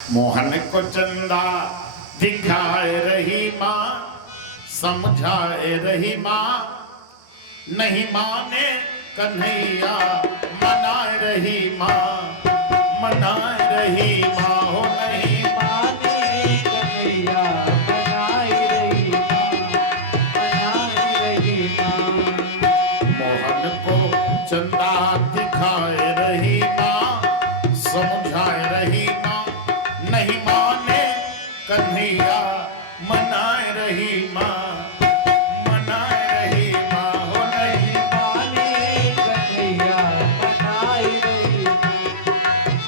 मोहन को चंदा दिखाए रही माँ, समझाए रही माँ, नहीं माने कन्हैया मनाए रही माँ, मनाए रही माँ हो नहीं माने कन्हैया मनाए रही माँ, मनाए रही माँ। मोहन को चंदा दिखाए रही माँ, समझाए रही माँ, नहीं माने कन्हैया मनाए रही माँ, मनाए रही माँ हो नहीं माने कन्हैया मनाए रही माँ,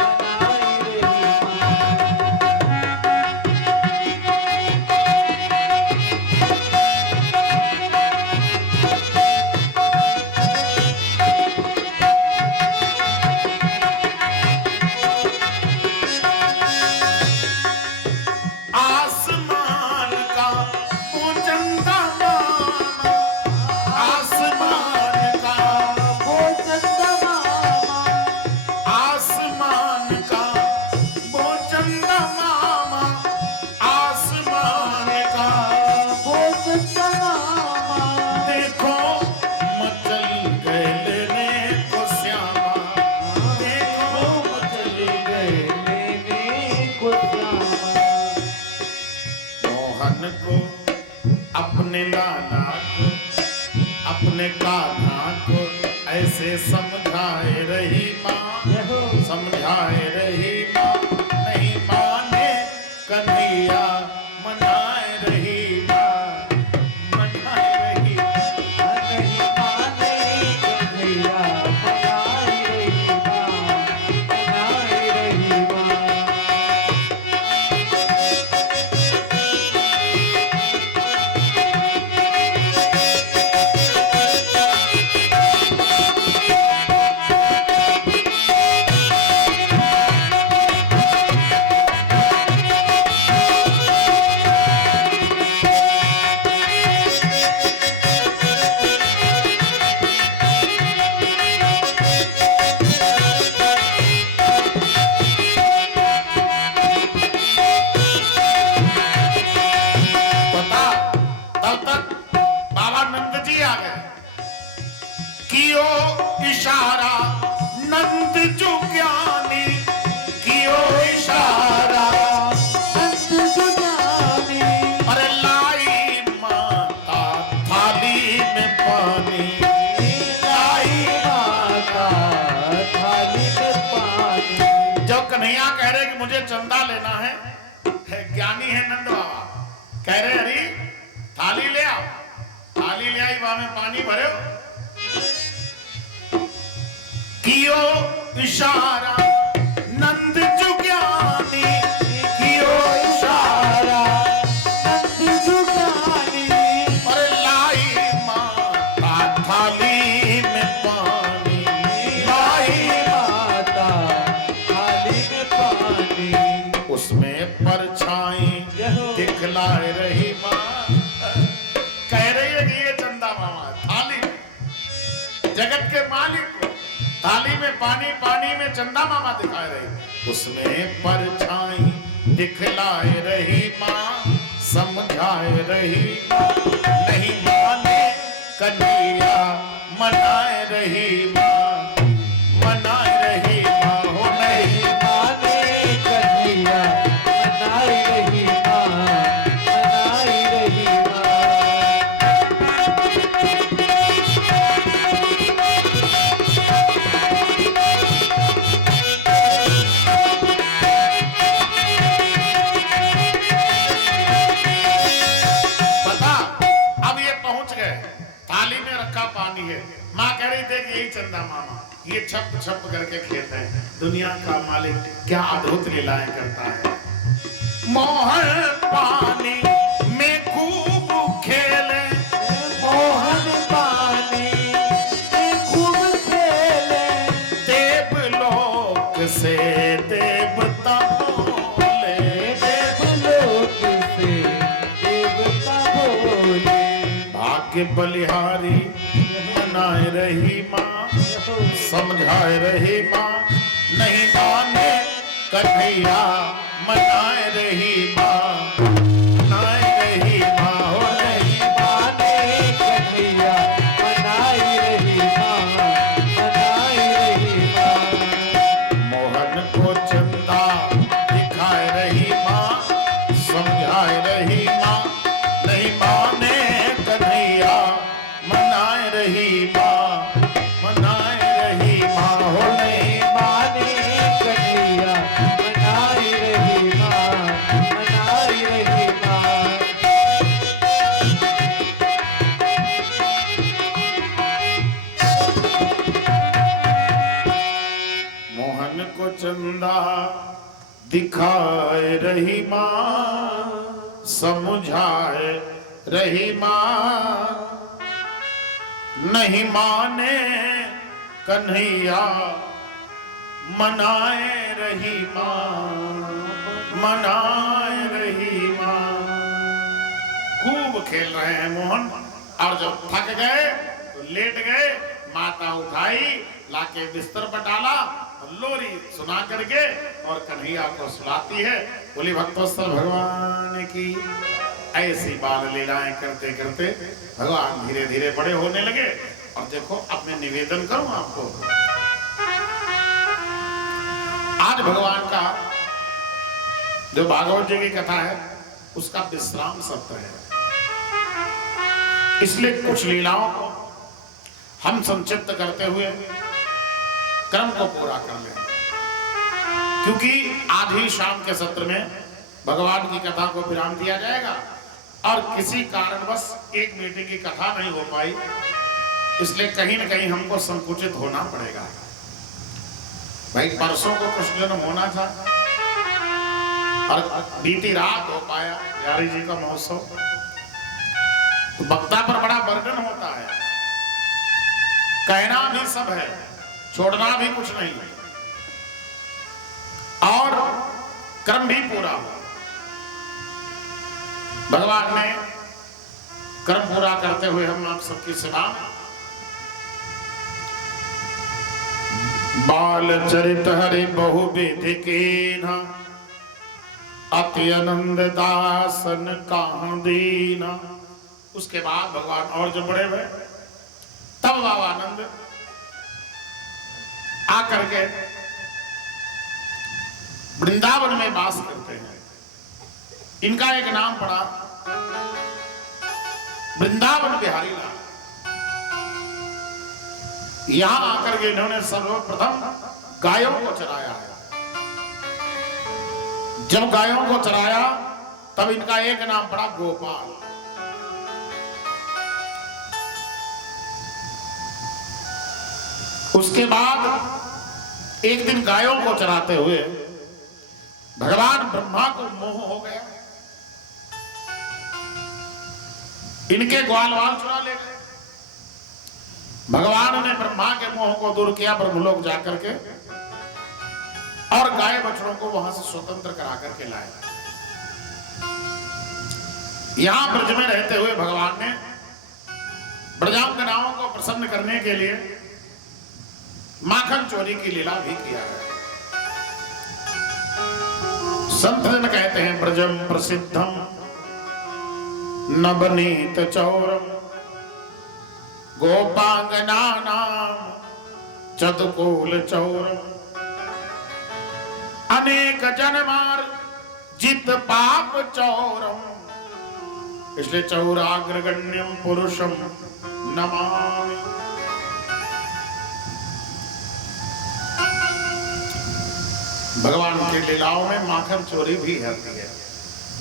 मनाए रही माँ। आसमान का वो चंदा मामा, आसमान का वो चंदा मामा, आसमान का वो चंदा मामा, आसमान का वो चंदा मामा। देखो मचल गए लेने को श्यामा, देखो चले गए लेने को श्यामा। मोहन को अपने लाला को अपने कान्हा को ऐसे समझाए रही माँ, समझाए रही माँ, नहीं माने कन्हैया मनाए रही माँ, मनाए रही माँ। नहीं माने कन्हैया मनाए रही माँ, मनाए रही माँ। बता तब तक बाबा नंद जी आ गए, कियो इशारा नंद जो ज्ञानी, कियो इशारा नंद जो ज्ञानी, अरे लाई माता थाली में पानी, लाई माता थाली में पानी। जब कन्हैया कह रहे कि मुझे चंदा लेना है ज्ञानी है नंद बाबा, कह रहे अरे थाली ले आओ, थाली ले आई, वहां में पानी भरे, कियो इशारा नंद जो ज्ञानी, कियो इशारा नंद जो ज्ञानी, और लाई माता थाली में पानी, लाई माता थाली में पानी। उसमें परछाई दिखलाए रही माँ, कह रही है कि ये चंदा मामा थाली में, जगत के मालिक को थाली में पानी, पानी में चंदा मामा दिखाए रही, उसमें परछाई दिखलाए रही माँ, समझाए रही माँ, नहीं माने कन्हैया मनाए रही माँ, मनाए रही माँ हो नहीं माने कन्हैया मनाए रही माँ, मनाए रही माँ। पता अब ये पहुंच गए, थाली में रखा पानी है, माँ कह रही थी कि यही चंदा मामा, ये छप छप करके खेलते हैं, दुनिया का मालिक क्या अद्भुत लीलाएं करता है। मोहन पानी में खूब खेले, मोहन पानी में खूब खेले, देवलोक से देवता बोले, देवलोक से देवता बोले। भाग्य बलिहारी मनाए रही माँ, समझाए रही माँ, नहीं माने कन्हैया मनाए रही माँ, मनाए रही माँ, हो रही माने कन्हैया मनाई रही माँ, मनाई रही माँ। मोहन को चंदा दिखाए रही माँ, समझाए रही माँ, नहीं माने कन्हैया मनाए रही माँ, मनाए रही माँ, हो नहीं माने कन्हैया मनाई रही माँ, मनाई रही माँ। मोहन को चंदा दिखाए रही माँ, समझाए रही माँ, नहीं माने कन्हैया मनाए रही माँ, मनाए रही माँ। खूब खेल रहे हैं मोहन, और जब थक गए तो लेट गए, माता उठाई लाके बिस्तर पर डाला और लोरी सुना करके और कन्हैया को सुलाती है। बोली भक्तोत्सल भगवान की। ऐसी बाल लीलाएं करते करते भगवान धीरे धीरे बड़े होने लगे। और देखो अब मैं निवेदन करूं आपको, आज भगवान का जो भागवत जी की कथा है उसका विश्राम सत्र है, इसलिए कुछ लीलाओं को हम संक्षिप्त करते हुए क्रम को पूरा कर लें, क्योंकि आज ही शाम के सत्र में भगवान की कथा को विराम दिया जाएगा और किसी कारणवश एक मीटिंग की कथा नहीं हो पाई, इसलिए कहीं न कहीं हमको संकुचित होना पड़ेगा। भाई परसों को कृष्ण जन्म होना था और बीती रात हो पाया यारी जी का महोत्सव, तो वक्ता पर बड़ा बर्डन होता है, कहना भी सब है, छोड़ना भी कुछ नहीं है, और क्रम भी पूरा हो। भगवान ने क्रम पूरा करते हुए हम आप सबकी सेवा बाल चरित हरि बहुविधि कीन्हा, अति आनंद दासन कहाँ दीना। उसके बाद भगवान और जब बड़े हुए तब बाबा आनंद आकर के वृंदावन में वास करते हैं। इनका एक नाम पड़ा वृंदावन बिहारी लाल। यहां आकर के इन्होंने सर्वप्रथम गायों को चराया है। जब गायों को चराया तब इनका एक नाम पड़ा गोपाल। उसके बाद एक दिन गायों को चराते हुए भगवान ब्रह्मा को मोह हो गया, इनके ग्वाल वाल चुरा ले गए। भगवान ने ब्रह्मा के मोह को दूर किया ब्रह्मलोक जाकर के, और गाय बछड़ों को वहां से स्वतंत्र करा करके लाए। यहां ब्रज में रहते हुए भगवान ने ब्रजांगनाओं को प्रसन्न करने के लिए माखन चोरी की लीला भी किया है। संत जन कहते हैं ब्रजम प्रसिद्धम नवनीत चौरम, गोपांगना नाम चतुकूल चौरम, अनेक जनमार जित पाप चौरम, इसलिए चौराग्रगण्यम पुरुषम नमामि। भगवान की लीलाओं में माखन चोरी भी होती है।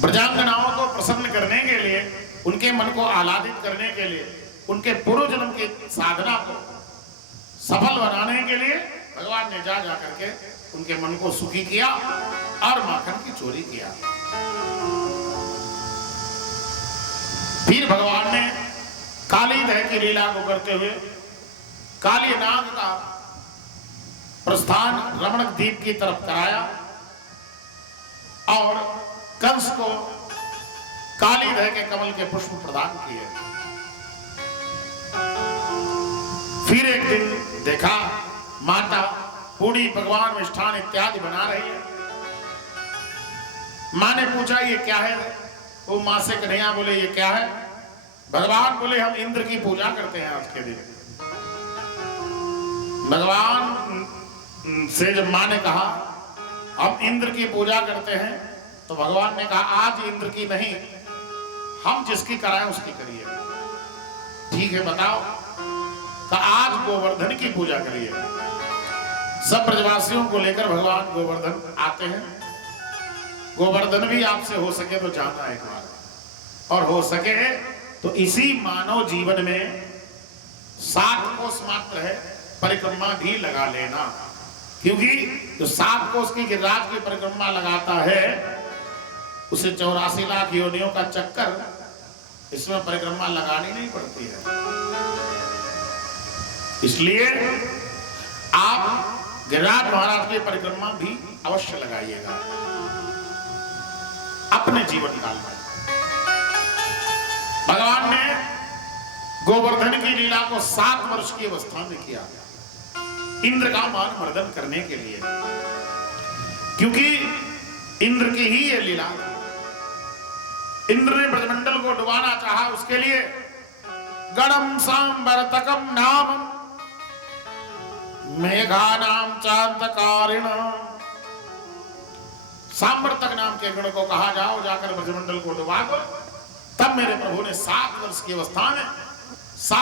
ब्रजांगनाओं को प्रसन्न करने के लिए, उनके मन को आह्लादित करने के लिए, उनके पूर्व जन्म की साधना को सफल बनाने के लिए भगवान ने जा करके उनके मन को सुखी किया और माखन की चोरी किया। फिर भगवान ने काली दह की लीला को करते हुए काली नाग का प्रस्थान रमणक द्वीप की तरफ कराया और कंस को काली दह के कमल के पुष्प प्रदान किए। फिर एक दिन देखा माता पूरी भगवान मिष्ठान इत्यादि बना रही है। माँ ने पूछा ये क्या है? वो माँ से कन्हैया बोले ये क्या है? भगवान बोले हम इंद्र की पूजा करते हैं आज के दिन। भगवान से जब माँ ने कहा हम इंद्र की पूजा करते हैं, तो भगवान ने कहा आज इंद्र की नहीं, हम जिसकी कराएं उसकी करिए। ठीक है बताओ, तो आज गोवर्धन की पूजा करिए। सब ब्रजवासियों को लेकर भगवान गोवर्धन आते हैं। गोवर्धन भी आपसे हो सके तो जाना एक बार, और हो सके तो इसी मानव जीवन में 7 कोस मात्र है, परिक्रमा भी लगा लेना। क्योंकि जो 7 कोस की गिरिराज की परिक्रमा लगाता है उसे 84 लाख योनियों का चक्कर, इसमें परिक्रमा लगानी नहीं पड़ती है। इसलिए आप गिरिराज महाराज की परिक्रमा भी अवश्य लगाइएगा अपने जीवन काल में। भगवान ने गोवर्धन की लीला को 7 वर्ष की अवस्था में किया, इंद्र का मान मर्दन करने के लिए। क्योंकि इंद्र की ही ये लीला, इंद्र ने ब्रजमंडल को डुबाना चाहा, उसके लिए गणम सांबरतकम नाम मेघा नाम चांदकारिण, सांबरतक नाम के गण को कहा जाओ जाकर ब्रजमंडल को डुबा दो। तब मेरे प्रभु ने 7 वर्ष की अवस्था में 7